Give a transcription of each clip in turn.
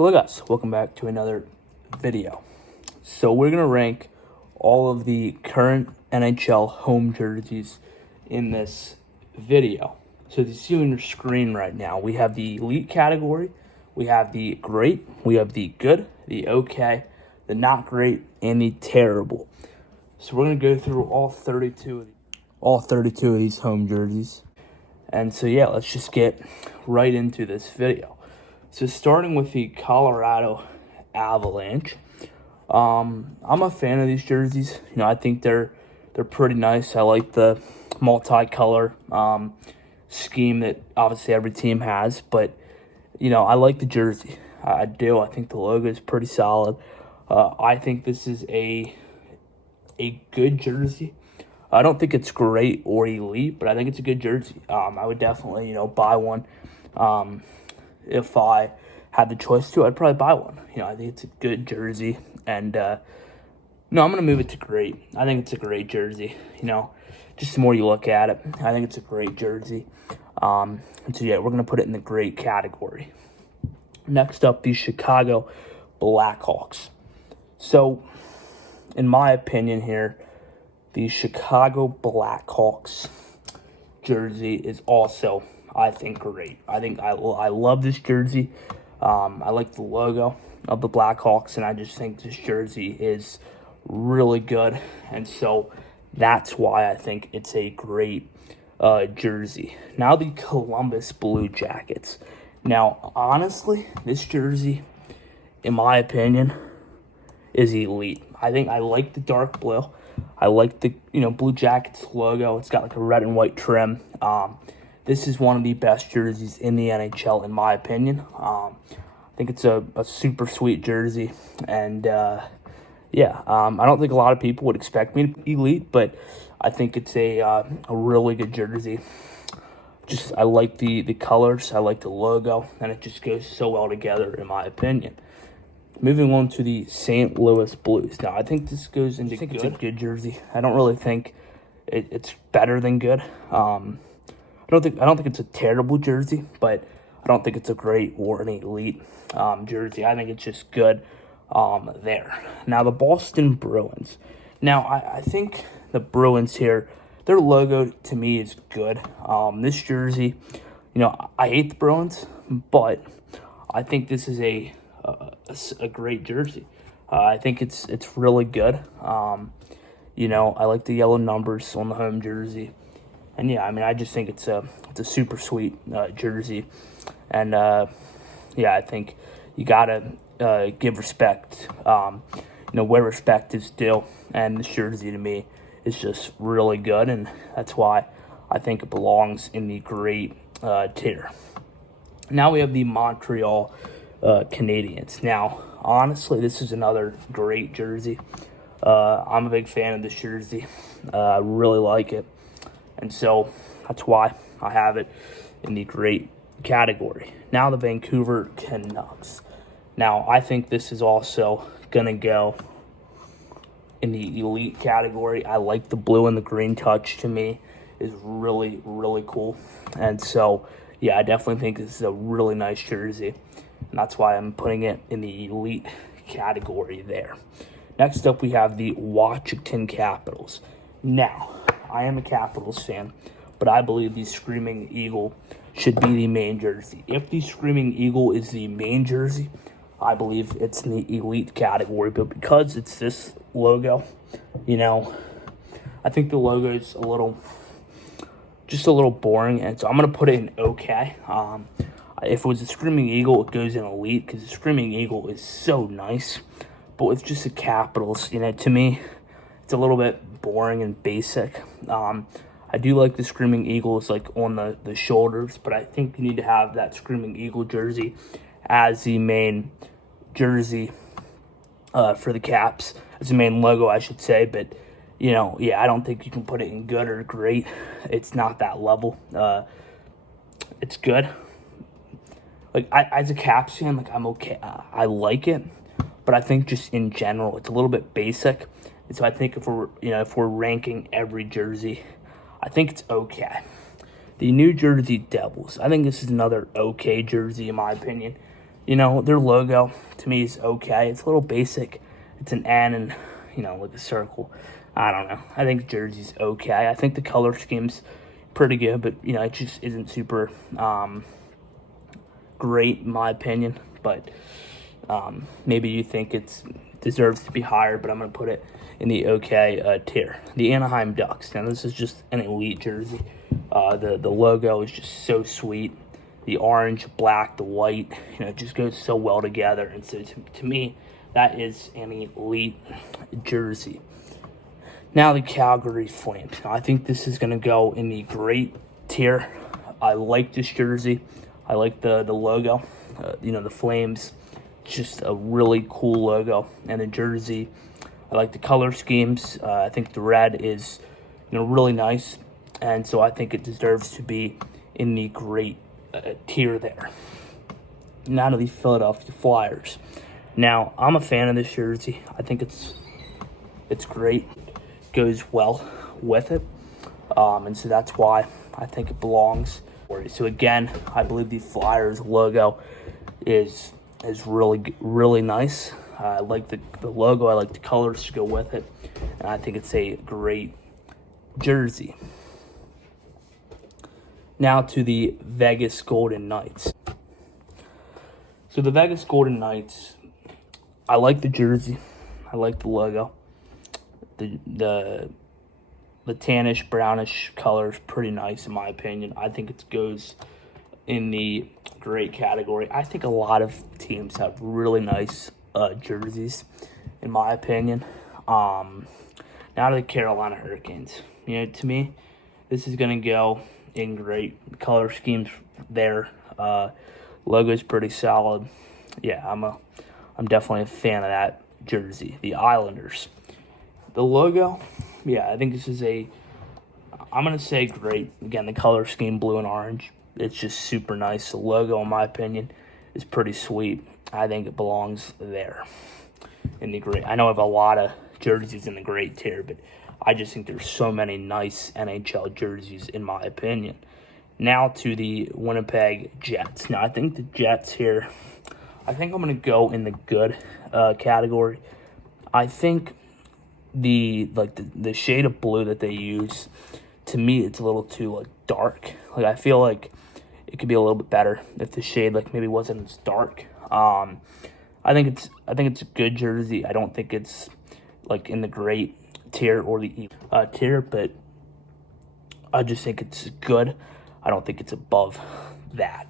Hello guys, welcome back to another video. So we're going to rank all of the current NHL home jerseys in this video. So as you see on your screen right now, we have the elite category, we have the great, we have the good, the okay, the not great, and the terrible. So we're going to go through all 32 of these home jerseys. And so yeah, let's just get right into this video. So starting with the Colorado Avalanche, I'm a fan of these jerseys. I think they're pretty nice. I like the multicolor scheme that obviously every team has, but I like the jersey. I do. I think the logo is pretty solid. I think this is a good jersey. I don't think it's great or elite, but I think it's a good jersey. I would definitely buy one. If I had the choice to, I'd probably buy one. I think it's a good jersey. And, I'm going to move it to great. I think it's a great jersey. Just the more you look at it, I think it's a great jersey. And so, yeah, we're going to put it in the great category. Next up, the Chicago Blackhawks. So, in my opinion here, the Chicago Blackhawks jersey is also, I think, great. I love this jersey. I like the logo of the Blackhawks, and I just think this jersey is really good. And so that's why I think it's a great jersey. Now the Columbus Blue Jackets. Now, honestly, this jersey, in my opinion, is elite. I think I like the dark blue. I like the Blue Jackets logo. It's got like a red and white trim. This is one of the best jerseys in the NHL, in my opinion. I think it's a super sweet jersey, and I don't think a lot of people would expect me to be elite, but I think it's a really good jersey. I like the colors, I like the logo, and it just goes so well together, in my opinion. Moving on to the St. Louis Blues. Now, I think this goes into good. It's a good jersey. I don't really think it's better than good. I don't think it's a terrible jersey, but I don't think it's a great or an elite jersey. I think it's just good there. Now, the Boston Bruins. Now, I think the Bruins here, their logo to me is good. This jersey, I hate the Bruins, but I think this is a great jersey. I think it's really good. I like the yellow numbers on the home jersey. And yeah, I just think it's a super sweet jersey, and I think you gotta give respect, where respect is due. And this jersey to me is just really good, and that's why I think it belongs in the great tier. Now we have the Montreal Canadiens. Now, honestly, this is another great jersey. I'm a big fan of this jersey. I really like it. And so that's why I have it in the great category. Now the Vancouver Canucks. Now I think this is also going to go in the elite category. I like the blue and the green touch. To me is really, really cool. And so, yeah, I definitely think this is a really nice jersey. And that's why I'm putting it in the elite category there. Next up, we have the Washington Capitals. Now, I am a Capitals fan, but I believe the Screaming Eagle should be the main jersey. If the Screaming Eagle is the main jersey, I believe it's in the elite category. But because it's this logo, I think the logo is a little boring, and so I'm going to put it in okay. If it was a Screaming Eagle, it goes in elite because the Screaming Eagle is so nice. But with just the Capitals, to me, it's a little bit boring and basic. I do like the Screaming Eagles like on the shoulders, but I think you need to have that Screaming Eagle jersey as the main jersey for the Caps, as the main logo, I should say. But I don't think you can put it in good or great. It's not that level. It's good. As a Caps fan, I'm okay. I like it, but I think just in general, it's a little bit basic. And so I think if we're ranking every jersey, I think it's okay. The New Jersey Devils. I think this is another okay jersey in my opinion. Their logo to me is okay. It's a little basic. It's an N and, like a circle. I don't know. I think the jersey's okay. I think the color scheme's pretty good, but, it just isn't super great in my opinion. But maybe you think it deserves to be higher, but I'm going to put it in the okay tier. The Anaheim Ducks. Now, this is just an elite jersey. The logo is just so sweet. The orange, black, the white, it just goes so well together. And so to me, that is an elite jersey. Now the Calgary Flames. Now, I think this is going to go in the great tier. I like this jersey. I like the logo. The Flames, just a really cool logo. And the jersey, I like the color schemes. I think the red is, really nice. And so I think it deserves to be in the great tier there. Now to the Philadelphia Flyers. Now, I'm a fan of this jersey. I think it's great. Goes well with it. And so that's why I think it belongs. So again, I believe the Flyers logo is really, really nice. I like the logo. I like the colors to go with it. And I think it's a great jersey. Now to the Vegas Golden Knights. So the Vegas Golden Knights, I like the jersey. I like the logo. The tannish, brownish color is pretty nice in my opinion. I think it goes in the great category. I think a lot of teams have really nice jerseys, in my opinion. Now to the Carolina Hurricanes. To me, this is going to go in great. Color schemes there. Logo is pretty solid. Yeah, I'm definitely a fan of that jersey. The Islanders. The logo, yeah, I think this is I'm going to say great. Again, the color scheme, blue and orange, it's just super nice. The logo, in my opinion, is pretty sweet. I think it belongs there in the great. I know I have a lot of jerseys in the great tier, but I just think there's so many nice NHL jerseys, in my opinion. Now to the Winnipeg Jets. Now, I think the Jets here, I think I'm going to go in the good category. I think the shade of blue that they use, to me, it's a little too dark. I feel like it could be a little bit better if the shade maybe wasn't as dark. I think it's a good jersey. I don't think it's in the great tier or the tier, but I just think it's good. I don't think it's above that.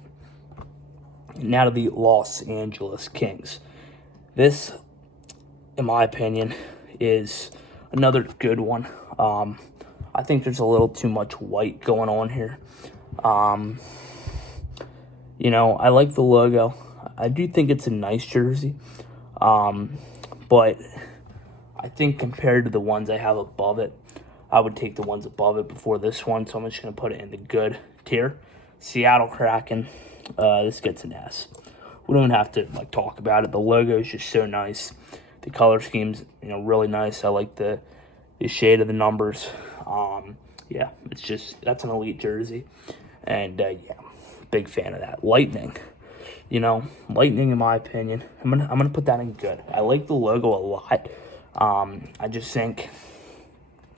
Now to the Los Angeles Kings. This, in my opinion, is another good one. I think there's a little too much white going on here. I like the logo. I do think it's a nice jersey. But I think compared to the ones I have above it, I would take the ones above it before this one. So I'm just going to put it in the good tier. Seattle Kraken. This gets an S. We don't have to talk about it. The logo is just so nice. The color scheme's really nice. I like the shade of the numbers. Yeah, that's an elite jersey, and yeah, big fan of that. Lightning, Lightning, in my opinion, I'm gonna put that in good. I like the logo a lot. I just think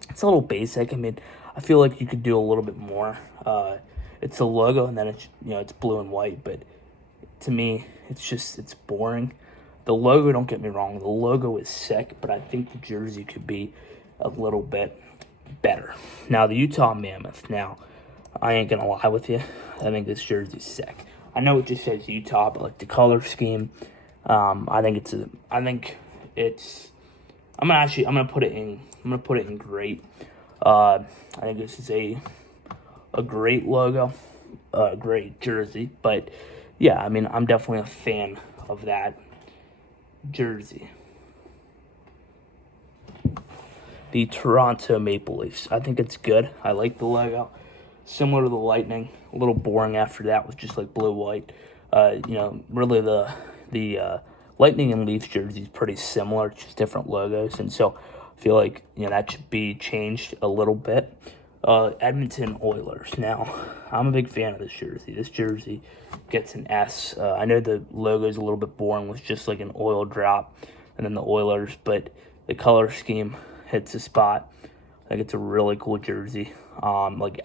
it's a little basic. I feel like you could do a little bit more. It's the logo, and then it's blue and white, but to me, it's boring. The logo, don't get me wrong, the logo is sick, but I think the jersey could be a little bit better. Now, the Utah Mammoth. Now, I ain't gonna lie with you. I think this jersey's sick. I know it just says Utah, but the color scheme, I'm gonna put it in great. I think this is a great logo, a great jersey. But yeah, I'm definitely a fan of that jersey. The Toronto Maple Leafs. I think it's good. I like the logo. Similar to the Lightning. A little boring after that with just blue-white. Really the Lightning and Leafs jerseys pretty similar, just different logos. And so I feel like, that should be changed a little bit. Edmonton Oilers. Now, I'm a big fan of this jersey. This jersey gets an S. I know the logo is a little bit boring with just like an oil drop and then the Oilers, but the color scheme hits the spot. I think it's a really cool jersey. Like,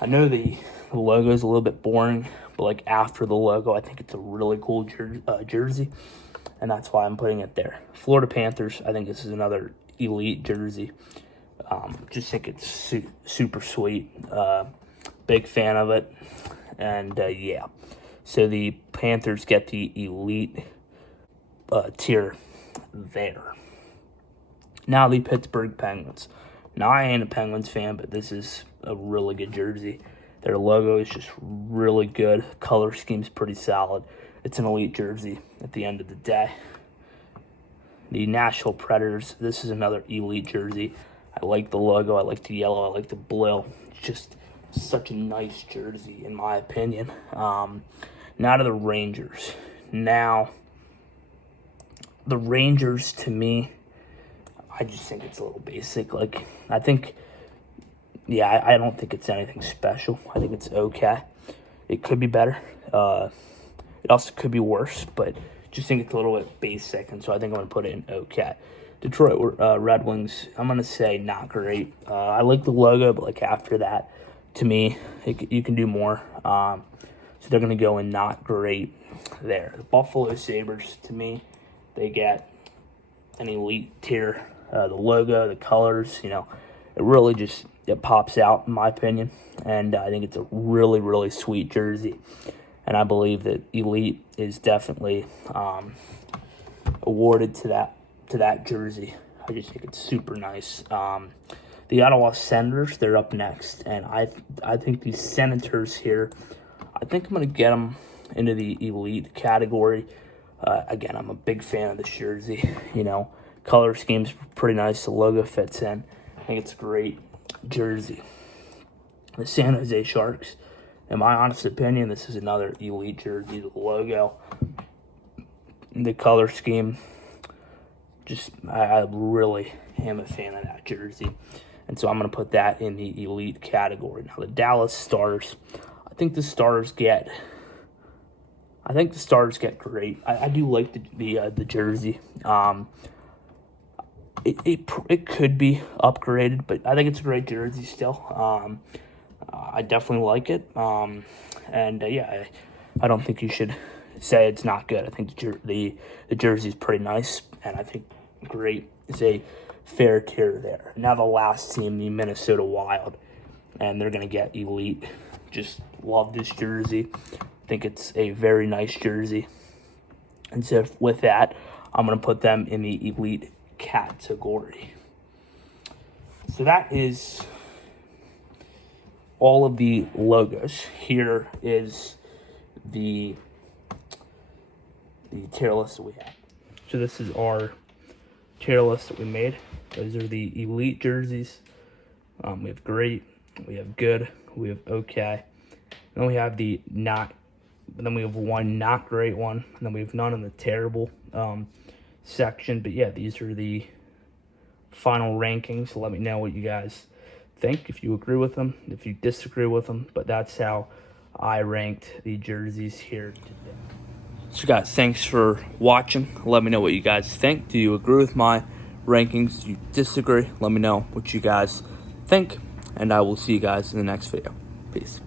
I know the logo is a little bit boring, but like after the logo, I think it's a really cool jersey, and that's why I'm putting it there. Florida Panthers, I think this is another elite jersey. Just think it's super sweet. Big fan of it, and yeah. So the Panthers get the elite tier there. Now the Pittsburgh Penguins. Now I ain't a Penguins fan, but this is a really good jersey. Their logo is just really good. Color scheme's pretty solid. It's an elite jersey at the end of the day. The Nashville Predators. This is another elite jersey. I like the logo. I like the yellow. I like the blue. It's just such a nice jersey, in my opinion. Now to the Rangers. Now, the Rangers, to me, I just think it's a little basic. Like, I think, yeah, I don't think it's anything special. I think it's okay. It could be better. It also could be worse, but just think it's a little bit basic, and so I think I'm going to put it in okay. Detroit Red Wings, I'm going to say not great. I like the logo, but like after that, to me, you can do more. So they're going to go in not great there. The Buffalo Sabres, to me, they get an elite tier. The logo, the colors, it really just, it pops out, in my opinion. And I think it's a really, really sweet jersey. And I believe that elite is definitely awarded to that jersey. I just think it's super nice. The Ottawa Senators, they're up next. And I think these Senators here, I think I'm going to get them into the elite category. Again, I'm a big fan of this jersey. Color scheme's pretty nice. The logo fits in. I think it's a great jersey. The San Jose Sharks, in my honest opinion, this is another elite jersey. The logo, the color scheme, just I really am a fan of that jersey. And so I'm going to put that in the elite category. Now, the Dallas Stars, I think the Stars get great. I do like the jersey. It could be upgraded, but I think it's a great jersey still. I definitely like it. Yeah, I don't think you should say it's not good. I think the jersey is pretty nice, and I think great is a fair tier there. Now the last team, the Minnesota Wild, and they're going to get elite. Just love this jersey. I think it's a very nice jersey. And so with that, I'm going to put them in the elite category. So that is all of the logos. Here is the tier list that we have. So this is our tier list that we made. Those are the elite jerseys. We have great, we have good, we have okay. Then we have the not, then we have one not great one, and then we have none in the terrible section. But yeah, these are the final rankings. Let me know what you guys think, if you agree with them, if you disagree with them. But that's how I ranked the jerseys here today. So guys, thanks for watching. Let me know what you guys think. Do you agree with my rankings? Do you disagree? Let me know what you guys think, and I will see you guys in the next video. Peace.